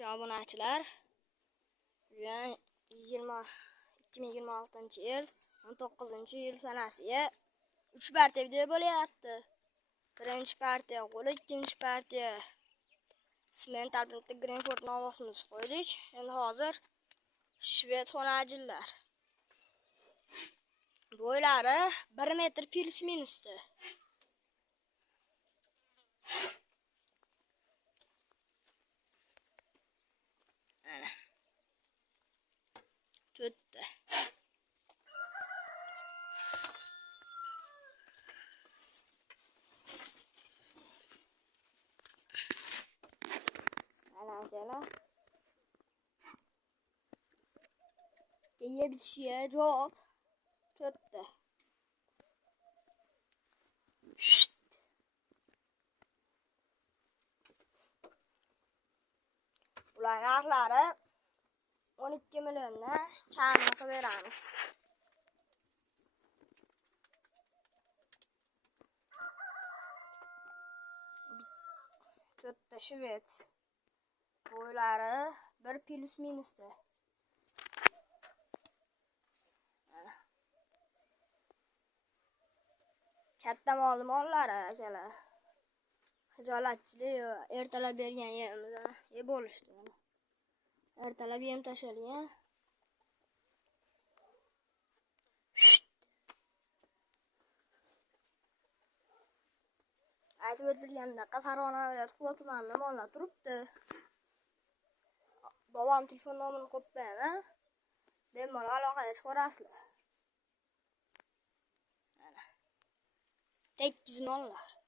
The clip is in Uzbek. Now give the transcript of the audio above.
aka obunachilar. Bugun 2026-yil 19-yil sanasiga 3 partiya video bo'lyapti. Birinchi partiya qo'li, ikkinchi partiya sement albatta Greenford novosini qo'ydik. Endi hozir shved xonajillar. Bo'ylari 1 metr plus minusda. Ana. To'rtta. Ana akalar. Yeb ishga javob. To'rtta. Ular narxlari 12 milliondan kamini qilib beramiz. To'rtta shved. Bo'ylari 1 plus minusda. Katta mollari akalar. Hijolatchilik ertalab bergan yemimizni yeb bo'lishdi. Ertalab yem tashalgan. Aytib o'tilganidek Farg'ona viloyati Quva tumanida mollar turibdi. Bobom telefon nomerini qo'yib qo'yaman. Bemalol aloqaga chiqarasizlar. Mana. Tekis mollar.